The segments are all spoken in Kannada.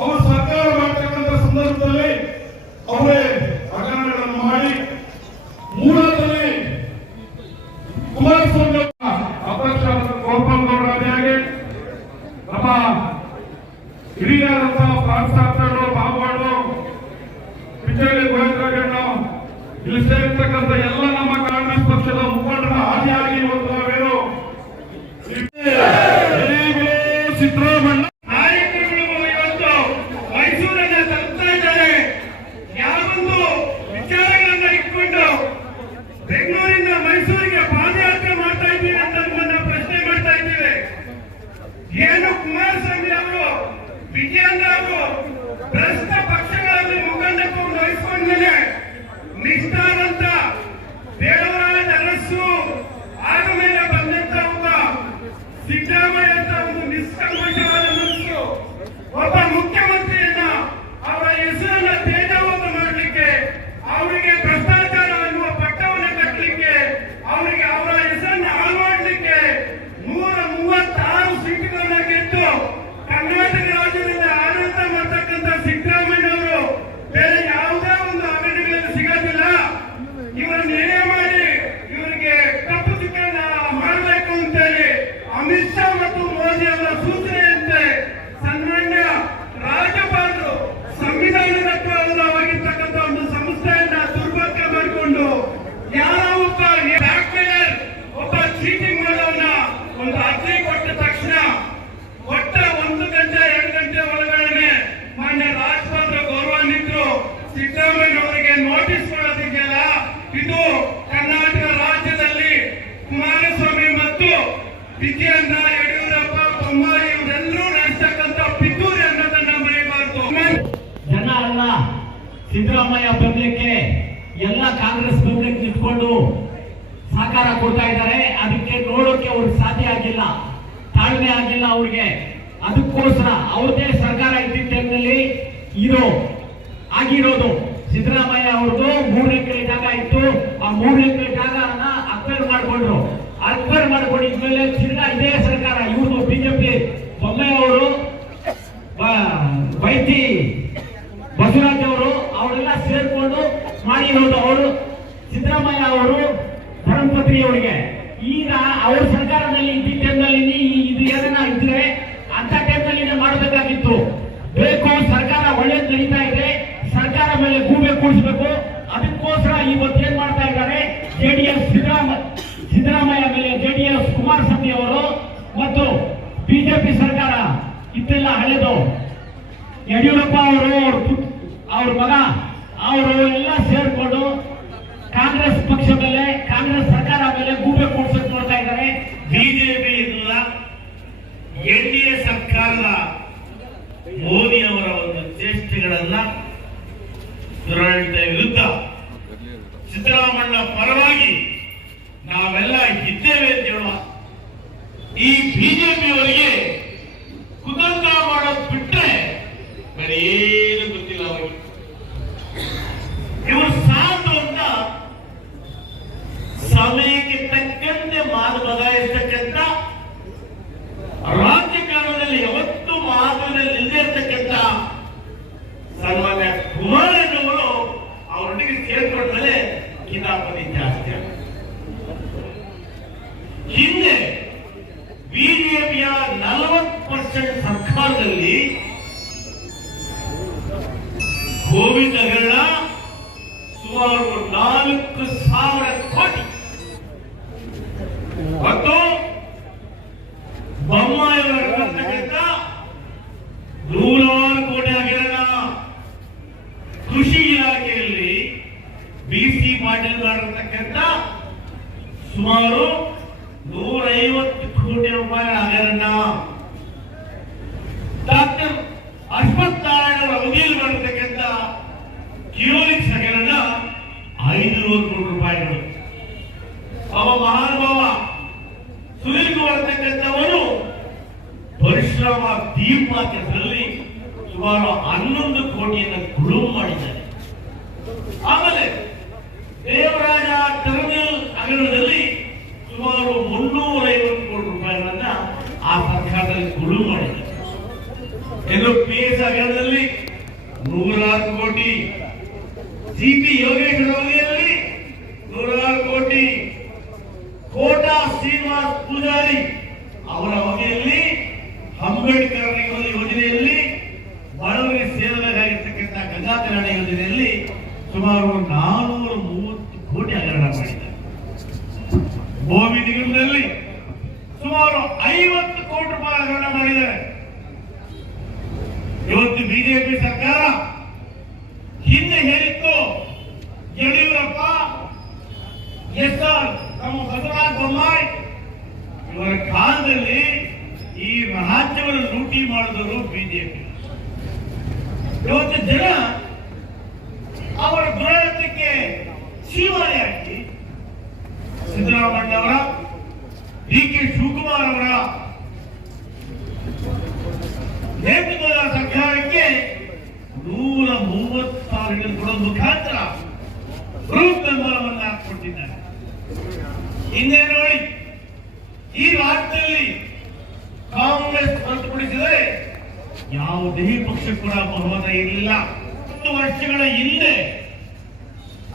ಅವರು ಸರ್ಕಾರ ಮಾಡ್ತಕ್ಕಂಥ ಸಂದರ್ಭದಲ್ಲಿ ಅವರೇ ಹಗರಣಗಳನ್ನು ಮಾಡಿ ಮೂಲದಲ್ಲಿ ಕುಮಾರಸ್ವಾಮಿ ಅಧ್ಯಕ್ಷ ಗೋಪಾಲಗೌಡ ಹಾಗೆ ನಮ್ಮ ಹಿರಿಯರಾದಂತಹ ಪ್ರಾಂತಾರ್ಥಗಳು ಬಾಬಾಡು ಪಿಂಚಳ್ಳಿ ಗೋವಿಂದರಾಜಣ್ಣ ಇಲ್ಲಿ ಸೇರ್ತಕ್ಕಂಥ ಎಲ್ಲ ನಮ್ಮ ಕಾಂಗ್ರೆಸ್ ಪಕ್ಷದ ಮುಖಂಡರ ಆದಿಯಾಗಿ ಇವತ್ತು ನಾವೇನು ಸಿದ್ದರಾಮಣ್ಣ ಬೆಂಗಳೂರಿನ ಮೈಸೂರಿಗೆ ಪಾದಯಾತ್ರೆ ಮಾಡ್ತಾ ಇದ್ದೀವಿ ಅಂತ ನಮ್ಮನ್ನ ಪ್ರಶ್ನೆ ಮಾಡ್ತಾ ಇದ್ದೀವಿ. ಏನು ಕುಮಾರಸ್ವಾಮಿ ಅವರು ವಿಜಯೇಂದ್ರ ಅವರು ಭ್ರಷ್ಟ ಪಕ್ಷಗಳಲ್ಲಿ ಮುಖಂಡತ್ವವನ್ನು ವಹಿಸಿಕೊಂಡ್ಮೇಲೆ ನಿಷ್ಠಾವಂತ ದೇವರಾಜ ಅರಸು ಆದ ಮೇಲೆ ಬಂದಂತ ಒಬ್ಬ ಸಿದ್ದರಾಮಯ್ಯ ಅಂತ ಒಂದು ನಿಷ್ಕಲ್ಮಶವಾದ ಮನಸ್ಸು ಒಬ್ಬ ಮುಖ್ಯಮಂತ್ರಿಯನ್ನ ಅವರ ಹೆಸರನ್ನ ತೇಜವಂತ ಮಾಡಲಿಕ್ಕೆ ಅವರಿಗೆ ಭ್ರಷ್ಟಾಚಾರ ಅನ್ನುವ ಪಟ್ಟವನ್ನು ಕಟ್ಟಲಿಕ್ಕೆ ಅವರಿಗೆ ಅವರ ಹೆಸರನ್ನು ಹಾಳು ಮಾಡಲಿಕ್ಕೆ 136 ಸೀಟುಗಳನ್ನ ಗೆದ್ದು ಕರ್ನಾಟಕ ರಾಜ್ಯದಿಂದ ಆಡಳಿತ ಮಾಡತಕ್ಕಂಥ ಸಿದ್ದರಾಮಯ್ಯ ಅವರು ಬೇರೆ ಯಾವುದೇ ಒಂದು ಹಗರಣಗಳಲ್ಲಿ ಸಿಗೋದಿಲ್ಲ. ಇವರನ್ನು ಏನೇ ಮಾಡಿ ಇವರಿಗೆ ಕಪ್ಪು ಚಿತ್ರಣ ಮಾಡಬೇಕು ಅಂತೇಳಿ ಅಮಿತ್ ಶಾ ಮತ್ತು ಮೋದಿ ಅವರ ಸೂಚನೆಯಂತೆ ಸನ್ಮಾನ್ಯ ರಾಜ್ಯಪಾಲರು ಸಂವಿಧಾನದ ಆಗಿರ್ತಕ್ಕಂಥ ಒಂದು ಸಂಸ್ಥೆಯನ್ನ ದುರ್ಬಳಕೆ ಮಾಡಿಕೊಂಡು ಯಾರೋ ಒಬ್ಬ ಚೀಟಿಂಗ್ ಮಾಡೋನ್ನ ಒಂದು ಅರ್ಜಿ ಕೊಟ್ಟ ತಕ್ಷಣ ಒಟ್ಟ 1 ಗಂಟೆ 2 ಗಂಟೆ ಒಳಗಡೆ ಮಾನ್ಯ ರಾಜ್ಯಪಾಲರ ಗೌರವಾನ್ವಿತರು ಸಿದ್ದರಾಮಯ್ಯ ಅವರಿಗೆ ನೋಟಿಸ್ ಕೊಡೋದಿದೆಯಲ್ಲ, ಇದು ಕರ್ನಾಟಕ ರಾಜ್ಯದಲ್ಲಿ ಕುಮಾರಸ್ವಾಮಿ ಮತ್ತು ವಿಜಯೇಂದ್ರ ಯಡಿಯೂರಪ್ಪ ಬೊಮ್ಮಾಯಿ ಇವರೆಲ್ಲರೂ ನಡೆಸತಕ್ಕಂಥ ಪಿತೂರಿ ಅನ್ನೋದನ್ನ ಮರೆಯಬಾರದು. ಜನ ಅಲ್ಲ ಸಿದ್ದರಾಮಯ್ಯ ಬರ್ಲಿಕ್ಕೆ ಎಲ್ಲ ಕಾಂಗ್ರೆಸ್ ಬೆಂಬಲಕ್ಕೆ ನಿಂತ್ಕೊಂಡು ಸಹಕಾರ ಕೊಡ್ತಾ ಇದ್ದಾರೆ. ಅದಕ್ಕೆ ನೋಡೋಕೆ ಅವ್ರಿಗೆ ಸಾಧ್ಯ ಆಗಿಲ್ಲ, ತಾಳ್ಮೆ ಆಗಿಲ್ಲ ಅವ್ರಿಗೆ. ಅದಕ್ಕೋಸ್ಕರ ಅವ್ರದೇ ಸರ್ಕಾರ ಇದ್ದಿದ್ದ ಟೈಮ್ನಲ್ಲಿ ಆಗಿರೋದು ಸಿದ್ದರಾಮಯ್ಯ ಅವ್ರದ್ದು 3 ಎಕರೆ ಜಾಗ ಇತ್ತು. ಆ 3 ಎಕರೆ ಜಾಗನ ಅಕ್ವೈರ್ ಮಾಡ್ಕೊಂಡ್ರು. ಅಕ್ವೈರ್ ಮಾಡ್ಕೊಂಡಿದ್ಮೇಲೆ ತಿರ್ಗಾ ಇದೇ ಸರ್ಕಾರ ಇವ್ರದ್ದು ಬಿಜೆಪಿ ಬೊಮ್ಮಾಯಿ ಅವರು ವೈದ್ಯ ಬಸವರಾಜ್ ಅವರು ಅವರೆಲ್ಲ ಸೇರ್ಕೊಂಡು ಮಾಡಿರೋದು. ಅವರು ಸಿದ್ದರಾಮಯ್ಯ ಅವರು ಧರ್ಮಪತ್ರಿ ಅವರಿಗೆ ಈಗ ಅವ್ರ ಸರ್ಕಾರದಲ್ಲಿ ಇದ್ದ ಟೈಮ್ನಲ್ಲಿ ಇದು ಏನ ಇದ್ರೆ ಅಂತ ಟೈಮ್ನಲ್ಲಿ ಮಾಡಬೇಕಾಗಿತ್ತು. ಬೇಕು ಸರ್ಕಾರ ಒಳ್ಳೇದು ನಡೀತಾ ಇದೆ, ಸರ್ಕಾರ ಮೇಲೆ ಗೂಬೆ ಕೂಡಿಸಬೇಕು. ಅದಕ್ಕೋಸ್ಕರ ಇವತ್ತು ಏನ್ ಮಾಡ್ತಾ ಇದ್ದಾರೆ, ಜೆಡಿಎಸ್ ಸಿದ್ದರಾಮಯ್ಯ ಮೇಲೆ ಜೆಡಿಎಸ್ ಕುಮಾರಸ್ವಾಮಿ ಅವರು ಮತ್ತು ಬಿಜೆಪಿ ಸರ್ಕಾರ ಇತ್ತೆಲ್ಲ ಹಳೆದು ಯಡಿಯೂರಪ್ಪ ಅವರು ಅವ್ರ ಮಗ ಅವರು ಎಲ್ಲ ಸೇರ್ಕೊಂಡು ಕಾಂಗ್ರೆಸ್ ಪಕ್ಷ ಮೇಲೆ ಕಾಂಗ್ರೆಸ್ ಸರ್ಕಾರ ಮೇಲೆ ಗೂಬೆ ಕೂಡಿಸಕ್ ನೋಡ್ತಾ ಇದ್ದಾರೆ. ಬಿಜೆಪಿ ಇಲ್ಲ, ಎನ್ಡಿಎ ಸರ್ಕಾರದ ಮೋದಿ ಅವರ ಒಂದು ಚೇಷ್ಟೆಗಳನ್ನ ದುರಾಡಳಿತ ವಿರುದ್ಧ ಸಿದ್ದರಾಮಯ್ಯ ಪರವಾಗಿ ನಾವೆಲ್ಲ ಇದ್ದೇವೆ ಅಂತ ಹೇಳುವ ಈ ಬಿಜೆಪಿಯವರಿಗೆ ಕುತಂತ್ರ ಮಾಡೋದು ಬಿಟ್ರೆ ಬೇರೆ ಏನು ಗೊತ್ತಿಲ್ಲ ಅವರಿಗೆ. ಇವರು ಸಾಧು ಅಂತ ಸಮಯಕ್ಕೆ ತಕ್ಕಂತೆ ಮಾತು ಬದಲಾಯಿಸತಕ್ಕಂಥ ರಾಜಕಾರಣದಲ್ಲಿ ಯಾವತ್ತೂ ಮಾತುಗಳಲ್ಲಿ ಇಲ್ಲದೆ ಇರ್ತಕ್ಕಂಥ ಸನ್ಮಾನ್ಯ ಕುಮಾರಣ್ಣವರು ಅವರೊಟ್ಟಿಗೆ ಸೇರ್ಕೊಂಡ್ಮೇಲೆ ಕಿತಾಪತಿ ಜಾಸ್ತಿ ಆಗುತ್ತೆ. ಹಿಂದೆ ಬಿಜೆಪಿಯ 40% ಸರ್ಕಾರದಲ್ಲಿ ಕೋವಿಡ್ ಹಗರಣ ಸುಮಾರು 4,000 ಕೋಟಿ ಮತ್ತು ಬೊಮ್ಮಾಯಿಯವರ ನೂರಾರು ಕೋಟಿ ಹಗರಣ ಕೃಷಿ ಇಲಾಖೆಯಲ್ಲಿ ಬಿಸಿ ಪಾಟೀಲ್ ಮಾಡಿರ್ತಕ್ಕಂಥ ಸುಮಾರು 150 ಕೋಟಿ ರೂಪಾಯಿ ಹಗರಣ, ಡಾಕ್ಟರ್ ಅಶ್ವಥ್ ನಾರಾಯಣ ಅವಧಿಯಲ್ಲಿ ಮಾಡಿರ್ತಕ್ಕಂಥ ಕಿಯೋಲಿಕ್ಸ್ ಹಗರಣ 500 ಕೋಟಿ ರೂಪಾಯಿಗಳು. ಅವ ಮಹಾನುಭಾವ ಸುನೀಲ್ ಕುಮಾರ್ ಅಂತಕ್ಕಂಥವರು ಪರಿಶ್ರಮ ದೀಪ ಕೆಲಸದಲ್ಲಿ ಸುಮಾರು 11 ಕೋಟಿಯನ್ನು ಗುಳುವು ಮಾಡಿದ್ದಾರೆ. ಆಮೇಲೆ ದೇವರಾಜ ಟರ್ಮಿನಲ್ ಹಗರಣದಲ್ಲಿ ಹಗರಣದಲ್ಲಿ 106 ಕೋಟಿ, ಸಿಪಿ ಯೋಗೇಶ್ವರ ಅವಧಿಯಲ್ಲಿ 106 ಕೋಟಿ, ಕೋಟಾ ಶ್ರೀನಿವಾಸ್ ಪೂಜಾರಿ ಅವರ ಅವಧಿಯಲ್ಲಿ ಅಂಬೇಡ್ಕರ್ ಯೋಜನೆಯಲ್ಲಿ ಬಡವರಿಗೆ ಸೇರಬೇಕಾಗಿರ್ತಕ್ಕಂಥ ಗಂಗಾ ಕಲ್ಯಾಣ ಯೋಜನೆಯಲ್ಲಿ ಸುಮಾರು 430 ಕೋಟಿ ಹಗರಣ ಮಾಡಿದ್ದಾರೆ. ಭೂಮಿ ನಿಗಮದಲ್ಲಿ ಸುಮಾರು 50 ಕೋಟಿ ರೂಪಾಯಿ ಹಗರಣ ಮಾಡಿದ್ದಾರೆ. ಇವತ್ತು ಬಿಜೆಪಿ ಸರ್ಕಾರ ಹಿಂದೆ ಹೇಳಿತ್ತು, ಯಡಿಯೂರಪ್ಪ, ಎಸ್ಆರ್ ನಮ್ಮ ಬಸವರಾಜ ಬೊಮ್ಮಾಯಿ ಇವರ ಕಾಲದಲ್ಲಿ ಈ ರಾಜ್ಯವನ್ನು ಲೂಟಿ ಮಾಡಿದವರು ಬಿಜೆಪಿ. ಇವತ್ತು ಜನ ಅವರ ದುರಾಡಳಿತಕ್ಕೆ ಚೀಮಾರಿಯಾಗಿ ಸಿದ್ದರಾಮಯ್ಯ ಅವರ, ಡಿ.ಕೆ. ಶಿವಕುಮಾರ್ ಅವರ ನೇತೃತ್ವದ ಸರ್ಕಾರಕ್ಕೆ 130 ಸಾವಿರ ಕೊಡೋ ಮುಖಾಂತರ ಗ್ರೂಪ್ ಬೆಂಬಲವನ್ನು ಕೊಟ್ಟಿದ್ದಾರೆ. ಹಿಂದೆ ನೋಡಿ, ಈ ರಾಜ್ಯದಲ್ಲಿ ಕಾಂಗ್ರೆಸ್ ಹೊರತುಪಡಿಸಿದರೆ ಯಾವುದೇ ಪಕ್ಷ ಕೂಡ ಬಹುಮತ ಇರಲಿಲ್ಲ. 10 ವರ್ಷಗಳ ಹಿಂದೆ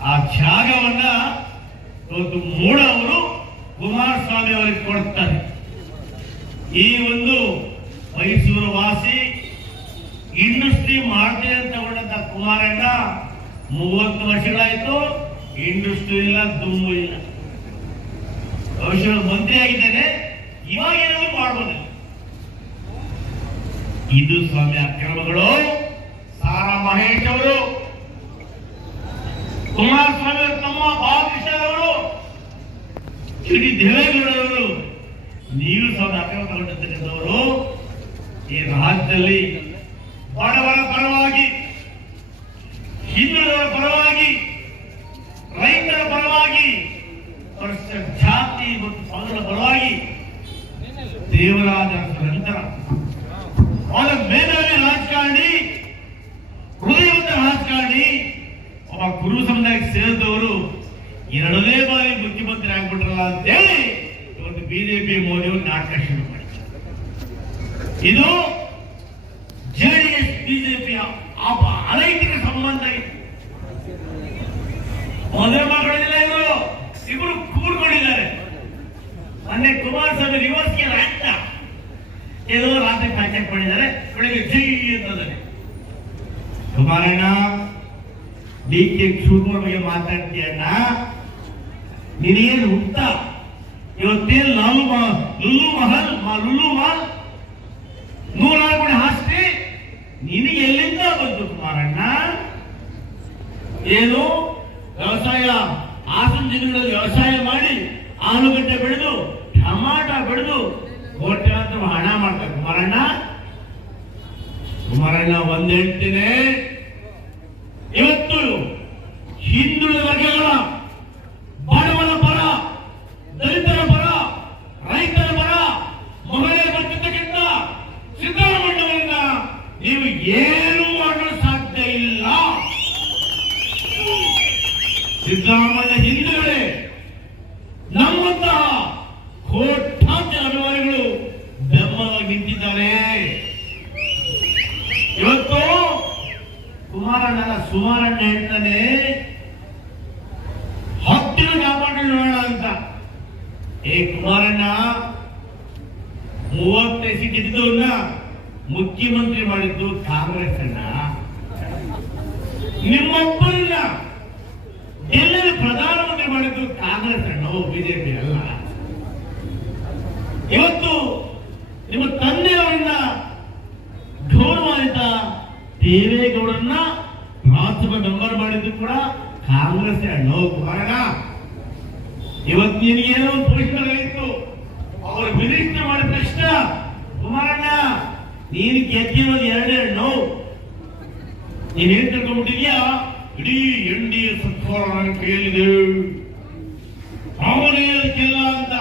ಆ ಜಾಗವನ್ನ ಇವತ್ತು ಮೂಡ ಅವರು ಕುಮಾರಸ್ವಾಮಿ ಅವರಿಗೆ ಕೊಡ್ತಾರೆ. ಈ ಒಂದು ಮೈಸೂರು ವಾಸಿ ಇಂಡಸ್ಟ್ರಿ ಮಾಡ್ತೇನೆ ಅಂತ ತಗೊಂಡಂತ ಕುಮಾರಣ್ಣ 30 ವರ್ಷಗಳಾಯ್ತು, ಇಂಡಸ್ಟ್ರಿ ಇಲ್ಲ, ದುಮ್ಮು ಇಲ್ಲ. ಭವಿಷ್ಯ ಮಂತ್ರಿ ಆಗಿದ್ದೇನೆ, ಇವಾಗ ಏನಾದ್ರು ಮಾಡ್ಬೋದು. ಇದು ಸ್ವಾಮಿ ಅಕ್ರಮಗಳು. ಸಾರಾ ಮಹೇಶ್ ಅವರು, ಕುಮಾರಸ್ವಾಮಿ ತಮ್ಮ ಬಾಲಕೃಷ್ಣವರು, ಶ್ರೀ ದೇವೇಗೌಡರವರು, ನೀವು ಸ್ವಾಮಿ ಅಕ್ರಮ ತಗೊಂಡಿರ್ತಕ್ಕಂಥವರು ಈ ರಾಜ್ಯದಲ್ಲಿ ಬಡವರ ಪರವಾಗಿ, ಹಿಂದುಳಿದವರ ಪರವಾಗಿ, ರೈತರ ಪರವಾಗಿ, ಜಾತಿ ಮತ್ತು ಪಂಗಡ ಪರವಾಗಿ ದೇವರಾಜ ನಂತರ ಅವರ ಮೇಧಾವಿ ರಾಜಕಾರಣಿ, ಹೃದಯವಂತ ರಾಜಕಾರಣಿ, ಒಬ್ಬ ಗುರು ಸಮುದಾಯಕ್ಕೆ ಸೇರಿದವರು 2ನೇ ಬಾರಿ ಮುಖ್ಯಮಂತ್ರಿ ಆಗ್ಬಿಟ್ರಲ್ಲ ಅಂತೇಳಿ ಇವತ್ತು ಬಿಜೆಪಿ ಮೋದಿಯವರು ನಾಟಕ ಶುರು ಮಾಡಿದ್ದಾರೆ. ಇದು ಜೆಡಿಎಸ್ ಬಿಜೆಪಿಯ ಅನೈತಿಕ ಸಂಬಂಧ ಇದೆ. ಮದುವೆ ಮಾಡ್ಕೊಳ್ಳೋದಿಲ್ಲ, ಇವರು ಕೂಡ್ಕೊಂಡಿದ್ದಾರೆ. ಮೊನ್ನೆ ಕುಮಾರಸ್ವಾಮಿ ರಿವರ್ಸ್ ಗೇರ್ ಆಗ್ತ ಏನೋ ರಾತ್ರಿ ಕಾಂಟ್ಯಾಕ್ಟ್ ಮಾಡಿದ್ದಾರೆ, ಬೆಳಿಗ್ಗೆ ಜೈ ಅಂತಂದರೆ ಕುಮಾರಣ್ಣ ಡಿ.ಕೆ. ಶಿವಕುಮಾರ್ ಬಗ್ಗೆ ಮಾತಾಡ್ತೀಯಣ್ಣ, ನೀನೇನು ಹುಟ್ಟ ಇವತ್ತೇನು ಲುಲು ಮಾಲ್ 106 ಕೋಟಿ ಆಸ್ತಿ ನಿನಗೆ ಎಲ್ಲಿಂದ ಬಂತು ಕುಮಾರಣ್ಣ? ಏನು ವ್ಯವಸಾಯ, ಹಾಸನ ಜಿಲ್ಲೆಗಳಲ್ಲಿ ವ್ಯವಸಾಯ ಮಾಡಿ ಆಲೂಗಡ್ಡೆ ಬೆಳೆದು, ಟಮಾಟ ಬೆಳೆದು ಕೋಟ್ಯಾಂತರ ಹಣ ಮಾಡ್ತಾರೆ ಕುಮಾರಣ್ಣ. ಒಂದ್ ಹೇಳ್ತೀನಿ, ಇವತ್ತು ಹಿಂದುಳಿದ ವರ್ಗಗಳ, ಬಡವರ ಪರ, ದಲಿತರ ಪರ, ರೈತರ ಪರ ಮಹಿಳೆ ಬರ್ತಿರ್ತಕ್ಕಂಥ ಸಿದ್ದರಾಮಯ್ಯವರನ್ನ ನೀವು ಏನು ಮಾಡಲು ಸಾಧ್ಯ ಇಲ್ಲ. ಸಿದ್ದರಾಮಯ್ಯ ಹಿಂದುಗಡೆ ನಮ್ಮಂತಹ ಕೋಟ್ಯಾಂತರ ಅಭಿಮಾನಿಗಳು ಬೆಂಬಲವಾಗಿ ನಿಂತಿದ್ದಾರೆ. ಇವತ್ತು ಕುಮಾರಣ್ಣ ಸುಮಾರಣ್ಣ ಹೇಳ್ತಾನೆ, ಹತ್ತಿರ ಕಾಪಾಡಿ ನೋಡೋಣ ಅಂತ. ಕುಮಾರಣ್ಣ 35 ಸೀಟ್ ಇದ್ದವನ್ನ ಮುಖ್ಯಮಂತ್ರಿ ಮಾಡಿದ್ದು ಕಾಂಗ್ರೆಸ್ ಅನ್ನ, ನಿಮ್ಮೊಬ್ಬರನ್ನ ಎಲ್ಲರೂ ಪ್ರಧಾನಮಂತ್ರಿ ಮಾಡಿದ್ದು ಕಾಂಗ್ರೆಸ್ ಅಣ್ಣ, ಬಿಜೆಪಿ ಅಲ್ಲ. ಇವತ್ತು ನಿಮ್ಮ ತಂದೆಯವರನ್ನ ಗೌರವಾನ್ವಿತ ದೇವೇಗೌಡರನ್ನ ರಾಜ್ಯಸಭಾ ಮೆಂಬರ್ ಮಾಡಿದ್ದು ಕೂಡ ಕಾಂಗ್ರೆಸ್ ಅಣ್ಣ ಕುಮಾರಣ್ಣ. ಇವತ್ತು ನಿನಗೇನೋ ಪೋಷಣೆಗಳಿತ್ತು, ಅವರು ಮಿನಿಸ್ಟರ್ ಮಾಡಿದ ತಕ್ಷಣ ಕುಮಾರಣ್ಣ ನೀನು ಗೆದ್ದಿರೋದು 2 ಹಣ್ಣು. ನೀನೇನ್ ತಿಳ್ಕೊಂಡ್ಬಿಟ್ಟಿದ್ಯಾ? ಇಡೀ NDA ಸರ್ಕಾರ ನನ್ನ ಕೈಯಲ್ಲಿದೆ, ಅವನೇ ಅದಕ್ಕೆಲ್ಲ ಅಂತ.